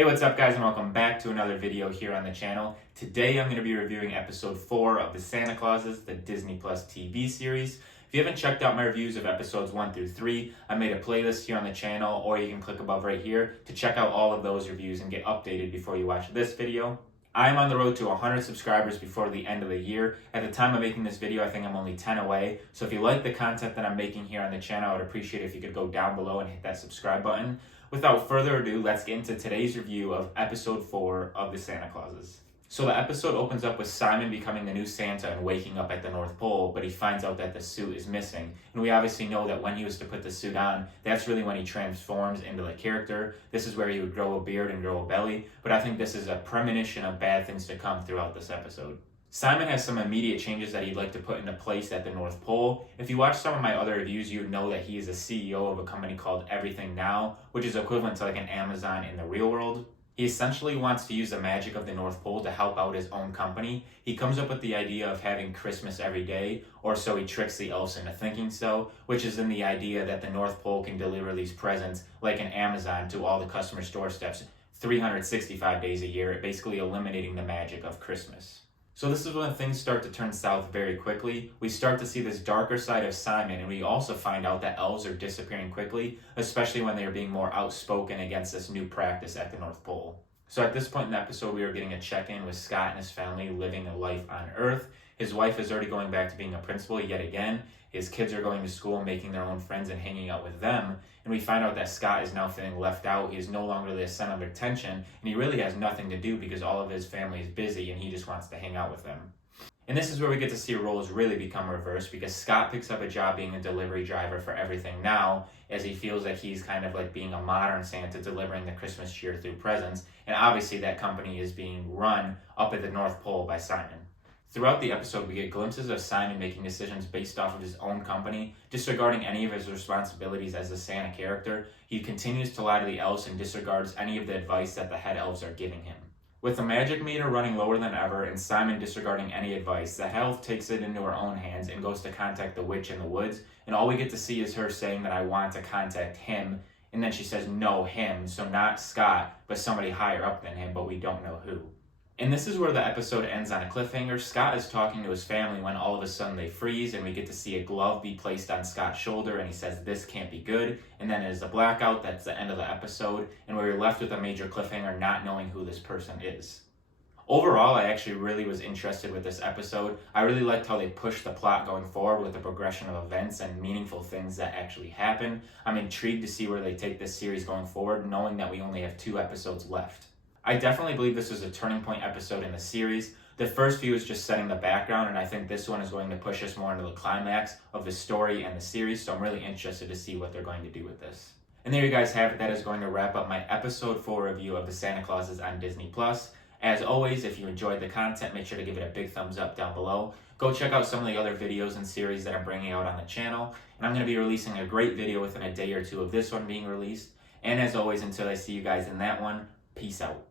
Hey, what's up guys, and welcome back to another video here on the channel. Today I'm going to be reviewing episode 4 of the Santa Clauses, the Disney Plus TV series. If you haven't checked out my reviews of episodes 1 through 3, I made a playlist here on the channel, or you can click above right here to check out all of those reviews and get updated before you watch this video. I'm on the road to 100 subscribers before the end of the year. At the time of making this video, I think I'm only 10 away. So if you like the content that I'm making here on the channel, I would appreciate it if you could go down below and hit that subscribe button. Without further ado, let's get into today's review of episode 4 of the Santa Clauses. So the episode opens up with Simon becoming the new Santa and waking up at the North Pole, but he finds out that the suit is missing. And we obviously know that when he was to put the suit on, that's really when he transforms into the character. This is where he would grow a beard and grow a belly, but I think this is a premonition of bad things to come throughout this episode. Simon has some immediate changes that he'd like to put into place at the North Pole. If you watch some of my other reviews, you would know that he is a CEO of a company called Everything Now, which is equivalent to like an Amazon in the real world. He essentially wants to use the magic of the North Pole to help out his own company. He comes up with the idea of having Christmas every day, or so he tricks the elves into thinking so, which is in the idea that the North Pole can deliver these presents like an Amazon to all the customers' doorsteps 365 days a year, basically eliminating the magic of Christmas. So this is when things start to turn south very quickly. We start to see this darker side of Simon, and we also find out that elves are disappearing quickly, especially when they are being more outspoken against this new practice at the North Pole. So at this point in the episode, we are getting a check-in with Scott and his family living a life on Earth. His wife is already going back to being a principal yet again. His kids are going to school, making their own friends and hanging out with them. And we find out that Scott is now feeling left out. He is no longer the center of attention, and he really has nothing to do because all of his family is busy and he just wants to hang out with them. And this is where we get to see roles really become reversed, because Scott picks up a job being a delivery driver for Everything Now, as he feels that he's kind of like being a modern Santa, delivering the Christmas cheer through presents. And obviously that company is being run up at the North Pole by Simon. Throughout the episode, we get glimpses of Simon making decisions based off of his own company, disregarding any of his responsibilities as the Santa character. He continues to lie to the elves and disregards any of the advice that the head elves are giving him. With the magic meter running lower than ever and Simon disregarding any advice, the head elf takes it into her own hands and goes to contact the witch in the woods, and all we get to see is her saying that I want to contact him, and then she says no, him, so not Scott, but somebody higher up than him, but we don't know who. And this is where the episode ends on a cliffhanger. Scott is talking to his family when all of a sudden they freeze, and we get to see a glove be placed on Scott's shoulder, and he says, "This can't be good." And then there's a blackout. That's the end of the episode, and we're left with a major cliffhanger, not knowing who this person is. Overall, I actually really was interested with this episode. I really liked how they pushed the plot going forward with the progression of events and meaningful things that actually happen. I'm intrigued to see where they take this series going forward, knowing that we only have 2 episodes left. I definitely believe this was a turning point episode in the series. The first few is just setting the background, and I think this one is going to push us more into the climax of the story and the series, so I'm really interested to see what they're going to do with this. And there you guys have it. That is going to wrap up my episode 4 review of the Santa Clauses on Disney+. As always, if you enjoyed the content, make sure to give it a big thumbs up down below. Go check out some of the other videos and series that I'm bringing out on the channel, and I'm going to be releasing a great video within a day or two of this one being released. And as always, until I see you guys in that one, peace out.